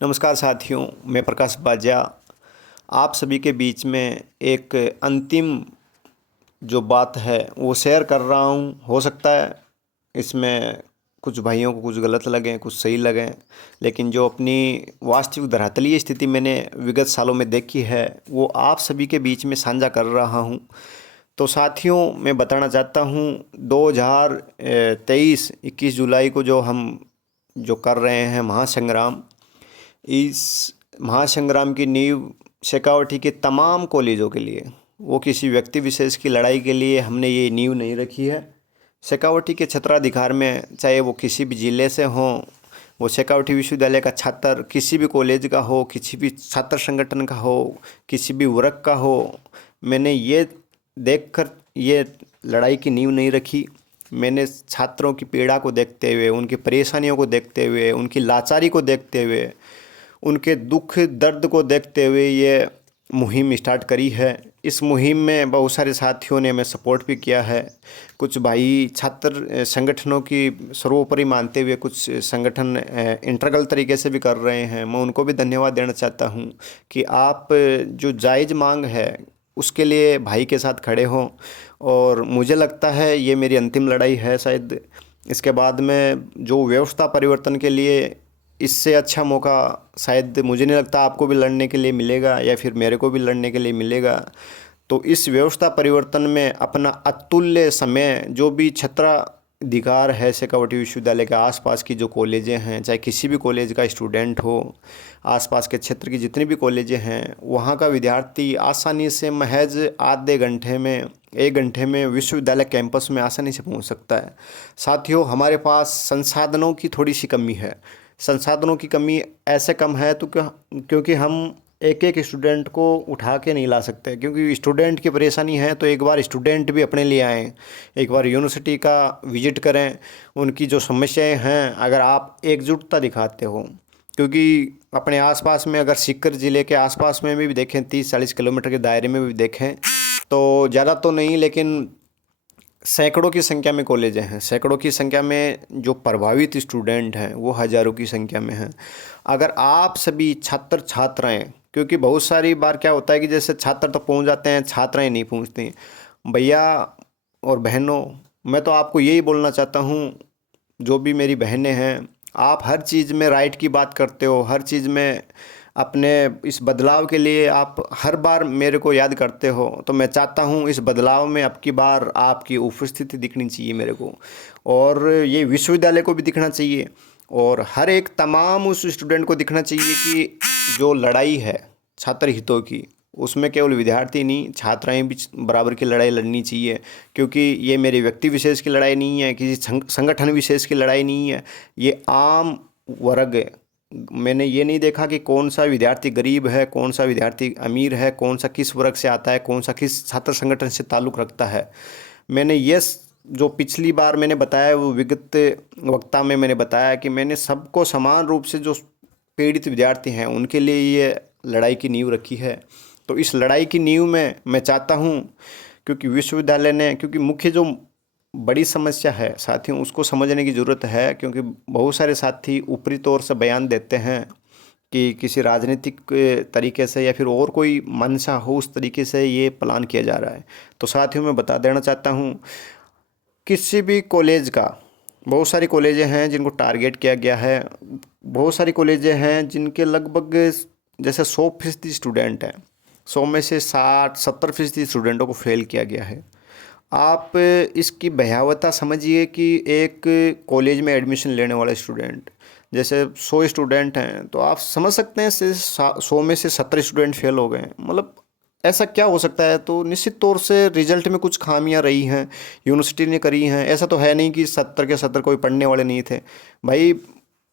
नमस्कार साथियों, मैं प्रकाश बाजा आप सभी के बीच में एक अंतिम जो बात है वो शेयर कर रहा हूँ। हो सकता है इसमें कुछ भाइयों को कुछ गलत लगें, कुछ सही लगें, लेकिन जो अपनी वास्तविक धरातलीय स्थिति मैंने विगत सालों में देखी है वो आप सभी के बीच में साझा कर रहा हूँ। तो साथियों, मैं बताना चाहता हूँ 2023 21 जुलाई को जो हम जो कर रहे हैं महासंग्राम, इस महासंग्राम की नींव शेखावटी के तमाम कॉलेजों के लिए, वो किसी व्यक्ति विशेष की लड़ाई के लिए हमने ये नींव नहीं रखी है। शेखावटी के क्षेत्राधिकार में, चाहे वो किसी भी ज़िले से हों, वो शेखावटी विश्वविद्यालय का छात्र किसी भी कॉलेज का हो, किसी भी छात्र संगठन का हो, किसी भी वर्ग का हो, मैंने ये देखकर ये लड़ाई की नींव नहीं रखी। मैंने छात्रों की पीड़ा को देखते हुए, उनकी परेशानियों को देखते हुए, उनकी लाचारी को देखते हुए, उनके दुख दर्द को देखते हुए ये मुहिम स्टार्ट करी है। इस मुहिम में बहुत सारे साथियों ने हमें सपोर्ट भी किया है। कुछ भाई छात्र संगठनों की सर्वोपरि मानते हुए कुछ संगठन इंटरगल तरीके से भी कर रहे हैं। मैं उनको भी धन्यवाद देना चाहता हूँ कि आप जो जायज़ मांग है उसके लिए भाई के साथ खड़े हों। और मुझे लगता है ये मेरी अंतिम लड़ाई है शायद। इसके बाद में जो व्यवस्था परिवर्तन के लिए इससे अच्छा मौका शायद मुझे नहीं लगता आपको भी लड़ने के लिए मिलेगा या फिर मेरे को भी लड़ने के लिए मिलेगा। तो इस व्यवस्था परिवर्तन में अपना अतुल्य समय, जो भी क्षेत्राधिकार है शेखावटी विश्वविद्यालय के आसपास की जो कॉलेजें हैं, चाहे किसी भी कॉलेज का स्टूडेंट हो, आसपास के क्षेत्र की जितनी भी कॉलेजें हैं, वहाँ का विद्यार्थी आसानी से महज आधे घंटे में, 1 घंटे में विश्वविद्यालय कैंपस में आसानी से पहुँच सकता है। साथियों, हमारे पास संसाधनों की थोड़ी सी कमी है। संसाधनों की कमी ऐसे कम है तो क्योंकि हम एक एक स्टूडेंट को उठा के नहीं ला सकते, क्योंकि स्टूडेंट की परेशानी है। तो एक बार स्टूडेंट भी अपने लिए आएँ, एक बार यूनिवर्सिटी का विजिट करें, उनकी जो समस्याएं हैं अगर आप एकजुटता दिखाते हो। क्योंकि अपने आसपास में अगर सीकर ज़िले के आसपास में भी देखें, 30-40 किलोमीटर के दायरे में भी देखें, तो ज़्यादा तो नहीं लेकिन सैकड़ों की संख्या में कॉलेजें हैं। सैकड़ों की संख्या में जो प्रभावित स्टूडेंट हैं वो हज़ारों की संख्या में हैं। अगर आप सभी छात्र छात्राएं, क्योंकि बहुत सारी बार क्या होता है कि जैसे छात्र तो पहुंच जाते हैं, छात्राएं नहीं पहुंचती। भैया और बहनों, मैं तो आपको यही बोलना चाहता हूं, जो भी मेरी बहनें हैं, आप हर चीज़ में राइट की बात करते हो, हर चीज़ में अपने इस बदलाव के लिए आप हर बार मेरे को याद करते हो। तो मैं चाहता हूँ इस बदलाव में अब की बार आपकी उपस्थिति दिखनी चाहिए मेरे को, और ये विश्वविद्यालय को भी दिखना चाहिए, और हर एक तमाम उस स्टूडेंट को दिखना चाहिए कि जो लड़ाई है छात्र हितों की, उसमें केवल विद्यार्थी नहीं, छात्राएं भी बराबर की लड़ाई लड़नी चाहिए। क्योंकि ये मेरे व्यक्ति विशेष की लड़ाई नहीं है, किसी संगठन विशेष की लड़ाई नहीं है, ये आम वर्ग है। मैंने ये नहीं देखा कि कौन सा विद्यार्थी गरीब है, कौन सा विद्यार्थी अमीर है, कौन सा किस वर्ग से आता है, कौन सा किस छात्र संगठन से ताल्लुक़ रखता है। मैंने ये जो पिछली बार मैंने बताया, वो विगत वक्ता में मैंने बताया कि मैंने सबको समान रूप से, जो पीड़ित विद्यार्थी हैं उनके लिए ये लड़ाई की नींव रखी है। तो इस लड़ाई की नींव में मैं चाहता हूँ, क्योंकि विश्वविद्यालय ने, क्योंकि मुख्य जो बड़ी समस्या है साथियों उसको समझने की ज़रूरत है। क्योंकि बहुत सारे साथी ऊपरी तौर से बयान देते हैं कि किसी राजनीतिक तरीके से या फिर और कोई मंशा हो, उस तरीके से ये प्लान किया जा रहा है। तो साथियों, मैं बता देना चाहता हूँ, किसी भी कॉलेज का, बहुत सारी कॉलेजें हैं जिनको टारगेट किया गया है। बहुत सारी कॉलेजें हैं जिनके लगभग जैसे 100% स्टूडेंट हैं, 100 में से 60-70% स्टूडेंटों को फेल किया गया है। आप इसकी भयावहता समझिए कि एक कॉलेज में एडमिशन लेने वाला स्टूडेंट, जैसे 100 स्टूडेंट हैं तो आप समझ सकते हैं 100 में से 70 स्टूडेंट फेल हो गए, मतलब ऐसा क्या हो सकता है। तो निश्चित तौर से रिजल्ट में कुछ खामियां रही हैं, यूनिवर्सिटी ने करी हैं। ऐसा तो है नहीं कि 70 के 70 कोई पढ़ने वाले नहीं थे। भाई,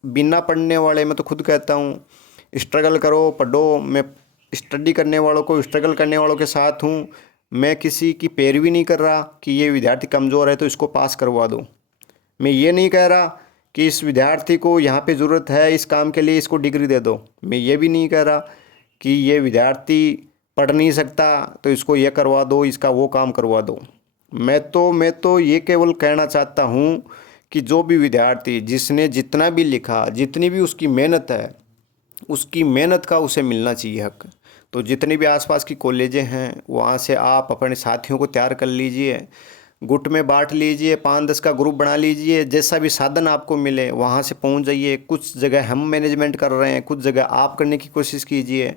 बिना पढ़ने वाले, मैं तो खुद कहता हूँ, स्ट्रगल करो, पढ़ो। मैं स्टडी करने वालों को, स्ट्रगल करने वालों के साथ हूँ। मैं किसी की पैरवी नहीं कर रहा कि ये विद्यार्थी कमज़ोर है तो इसको पास करवा दो। मैं ये नहीं कह रहा कि इस विद्यार्थी को यहाँ पे ज़रूरत है इस काम के लिए, इसको डिग्री दे दो। मैं ये भी नहीं कह रहा कि ये विद्यार्थी पढ़ नहीं सकता तो इसको ये करवा दो, इसका वो काम करवा दो। मैं तो ये केवल कहना चाहता हूँ कि जो भी विद्यार्थी, जिसने जितना भी लिखा, जितनी भी उसकी मेहनत है, उसकी मेहनत का उसे मिलना चाहिए हक। तो जितनी भी आसपास की कॉलेजें हैं वहाँ से आप अपने साथियों को तैयार कर लीजिए, गुट में बांट लीजिए, 5-10 का ग्रुप बना लीजिए, जैसा भी साधन आपको मिले वहाँ से पहुँच जाइए। कुछ जगह हम मैनेजमेंट कर रहे हैं, कुछ जगह आप करने की कोशिश कीजिए।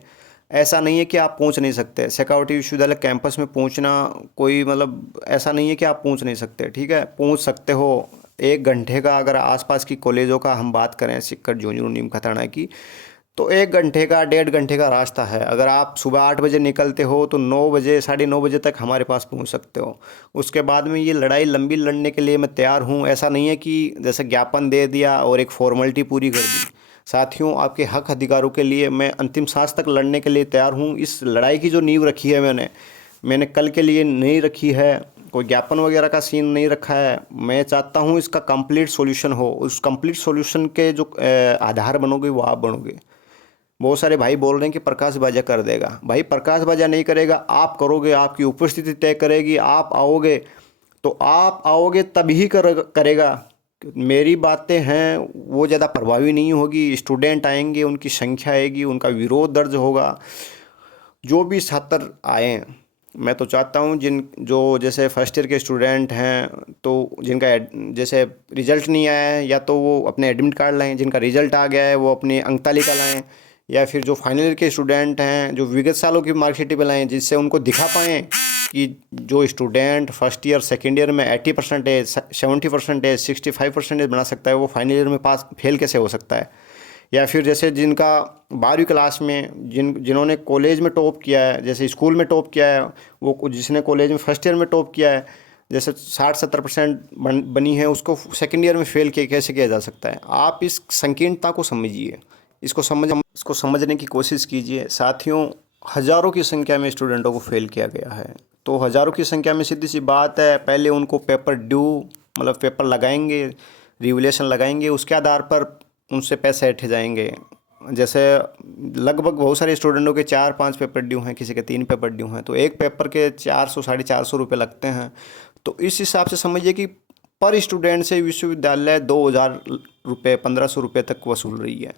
ऐसा नहीं है कि आप पहुँच नहीं सकते। शेखावटी विश्वविद्यालय कैंपस में पहुँचना कोई मतलब ऐसा नहीं है कि आप पहुँच नहीं सकते, ठीक है, पहुँच सकते हो। 1 घंटे का अगर आसपास की कॉलेजों का हम बात करें, सिक्कर, झुंझुनू, नीम खतरना की, तो 1 घंटे का 1.5 घंटे का रास्ता है। अगर आप सुबह 8 बजे निकलते हो तो 9 बजे, 9:30 बजे तक हमारे पास पहुंच सकते हो। उसके बाद में ये लड़ाई लंबी लड़ने के लिए मैं तैयार हूं। ऐसा नहीं है कि जैसे ज्ञापन दे दिया और एक फॉर्मेलिटी पूरी कर दी। साथियों, आपके हक अधिकारों के लिए मैं अंतिम सांस तक लड़ने के लिए तैयार हूँ। इस लड़ाई की जो नींव रखी है मैंने कल के लिए नहीं रखी है। कोई ज्ञापन वगैरह का सीन नहीं रखा है। मैं चाहता हूँ इसका कंप्लीट सॉल्यूशन हो। उस कंप्लीट सॉल्यूशन के जो आधार बनोगे वो आप बनोगे। बहुत सारे भाई बोल रहे हैं कि प्रकाश बाजा कर देगा। भाई प्रकाश बाजा नहीं करेगा, आप करोगे, आपकी उपस्थिति तय करेगी। आप आओगे तो आप आओगे तभी करेगा। मेरी बातें हैं वो ज़्यादा प्रभावी नहीं होगी। स्टूडेंट आएंगे, उनकी संख्या आएगी, उनका विरोध दर्ज होगा। जो भी छात्र आए, मैं तो चाहता हूँ जो जैसे फर्स्ट ईयर के स्टूडेंट हैं, तो जिनका जैसे रिजल्ट नहीं आया है, या तो वो अपने एडमिट कार्ड लाएं। जिनका रिजल्ट आ गया है वो अपनी अंक तालिका लाएं। या फिर जो फाइनल ईयर के स्टूडेंट हैं जो विगत सालों की मार्कशीट भी लाएं, जिससे उनको दिखा पाएँ कि जो student first year second year में 80%, 70%, 65% बना सकता है, वो फाइनल ईयर में पास फेल कैसे हो सकता है। या फिर जैसे जिनका 12वीं क्लास में जिन्होंने कॉलेज में टॉप किया है, जैसे स्कूल में टॉप किया है, वो जिसने कॉलेज में फर्स्ट ईयर में टॉप किया है, जैसे 60-70% बनी है, उसको सेकेंड ईयर में फेल कैसे किया जा सकता है। आप इस संकीर्णता को समझिए, इसको समझने की कोशिश कीजिए। साथियों, हज़ारों की संख्या में स्टूडेंटों को फेल किया गया है। तो हज़ारों की संख्या में सीधी सी बात है, पहले उनको पेपर ड्यू मतलब पेपर लगाएंगे, रिवैल्यूएशन लगाएंगे, उसके आधार पर उनसे पैसे ऐंठे जाएंगे। जैसे लगभग बहुत सारे स्टूडेंटों के 4-5 पेपर ड्यू हैं, किसी के 3 पेपर ड्यू हैं, तो एक पेपर के 400 450 रुपये लगते हैं। तो इस हिसाब से समझिए कि पर स्टूडेंट से विश्वविद्यालय 2000 रुपये, 1500 रुपये तक वसूल रही है।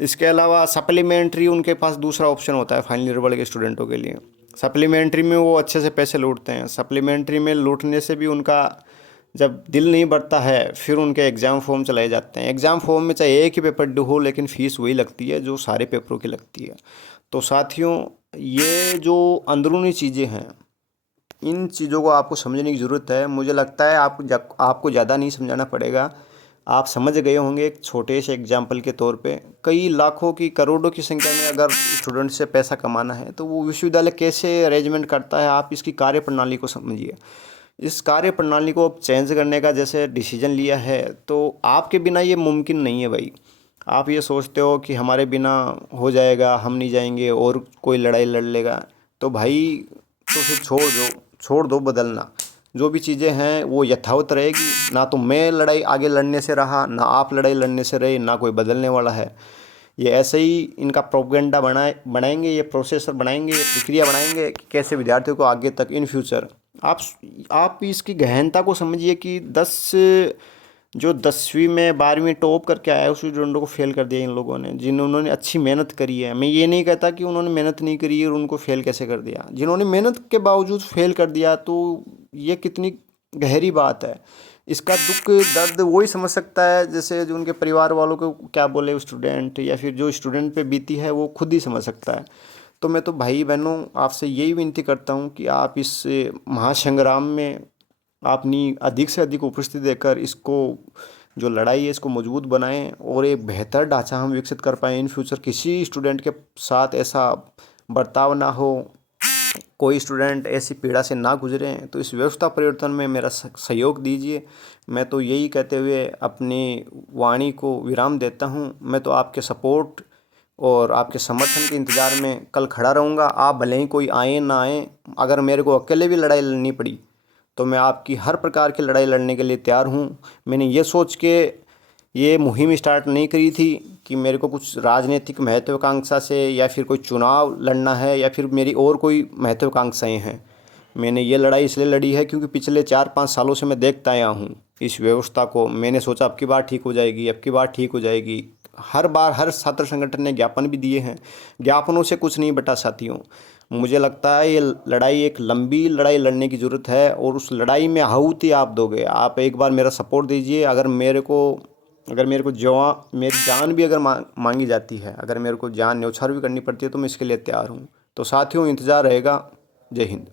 इसके अलावा सप्लीमेंट्री उनके पास दूसरा ऑप्शन होता है फाइनल ईयर वाले के स्टूडेंटों के लिए। सप्लीमेंट्री में वो अच्छे से पैसे लूटते हैं। सप्लीमेंट्री में लूटने से भी उनका जब दिल नहीं बढ़ता है, फिर उनके एग्ज़ाम फॉर्म चलाए जाते हैं। एग्ज़ाम फॉर्म में चाहे एक ही पेपर ड्यू हो, लेकिन फ़ीस वही लगती है जो सारे पेपरों की लगती है। तो साथियों, ये जो अंदरूनी चीज़ें हैं, इन चीज़ों को आपको समझने की ज़रूरत है। मुझे लगता है आपको ज़्यादा नहीं समझाना पड़ेगा। आप समझ गए होंगे एक छोटे से एग्जाम्पल के तौर पे। कई लाखों की, करोड़ों की संख्या में अगर स्टूडेंट से पैसा कमाना है तो वो विश्वविद्यालय कैसे अरेंजमेंट करता है, आप इसकी कार्यप्रणाली को समझिए। इस कार्य प्रणाली को चेंज करने का जैसे डिसीजन लिया है, तो आपके बिना ये मुमकिन नहीं है भाई। आप ये सोचते हो कि हमारे बिना हो जाएगा, हम नहीं जाएंगे और कोई लड़ाई लड़ लेगा, तो भाई तो फिर छोड़ दो बदलना। जो भी चीज़ें हैं वो यथावत रहेगी। ना तो मैं लड़ाई आगे लड़ने से रहा, ना आप लड़ाई लड़ने से रहे, ना कोई बदलने वाला है। ये ऐसे ही इनका प्रोपेगेंडा बनाएंगे, ये प्रोसेसर बनाएंगे, ये प्रक्रिया बनाएंगे कि कैसे विद्यार्थियों को आगे तक इन फ्यूचर आप इसकी गहनता को समझिए कि 10वीं में 12वीं टॉप करके आया उस स्टूडेंटों को फेल कर दिया इन लोगों ने, जिन्होंने अच्छी मेहनत करी है। मैं ये नहीं कहता कि उन्होंने मेहनत नहीं करी और उनको फेल कैसे कर दिया। जिन्होंने मेहनत के बावजूद फेल कर दिया, तो ये कितनी गहरी बात है। इसका दुख दर्द वही समझ सकता है जैसे जो उनके परिवार वालों को क्या बोले स्टूडेंट, या फिर जो स्टूडेंट पे बीती है वो खुद ही समझ सकता है। तो मैं तो भाई बहनों आपसे यही विनती करता हूँ कि आप इस महासंग्राम में अपनी अधिक से अधिक उपस्थिति देकर इसको, जो लड़ाई है, इसको मजबूत बनाएं और एक बेहतर ढांचा हम विकसित कर पाएँ। इन फ्यूचर किसी स्टूडेंट के साथ ऐसा बर्ताव ना हो, कोई स्टूडेंट ऐसी पीड़ा से ना गुजरे। तो इस व्यवस्था परिवर्तन में मेरा सहयोग दीजिए। मैं तो यही कहते हुए अपनी वाणी को विराम देता हूँ। मैं तो आपके सपोर्ट और आपके समर्थन के इंतज़ार में कल खड़ा रहूँगा। आप भले ही कोई आए ना आए, अगर मेरे को अकेले भी लड़ाई लड़नी पड़ी तो मैं आपकी हर प्रकार की लड़ाई लड़ने के लिए तैयार हूँ। मैंने ये सोच के ये मुहिम स्टार्ट नहीं करी थी कि मेरे को कुछ राजनीतिक महत्वाकांक्षा से या फिर कोई चुनाव लड़ना है या फिर मेरी और कोई महत्वाकांक्षाएँ हैं। मैंने ये लड़ाई इसलिए लड़ी है क्योंकि पिछले 4-5 सालों से मैं देखता आया हूँ इस व्यवस्था को। मैंने सोचा अब की बार ठीक हो जाएगी, अब की बार ठीक हो जाएगी। हर बार हर छात्र संगठन ने ज्ञापन भी दिए हैं। ज्ञापनों से कुछ नहीं बटा साथियों। मुझे लगता है ये लड़ाई एक लंबी लड़ाई लड़ने की ज़रूरत है, और उस लड़ाई में आहुति आप दोगे। आप एक बार मेरा सपोर्ट दीजिए। अगर मेरे को मेरी जान भी अगर मांगी जाती है, अगर मेरे को जान न्यौछावर भी करनी पड़ती है, तो मैं इसके लिए तैयार हूँ। तो साथियों, इंतज़ार रहेगा। जय हिंद।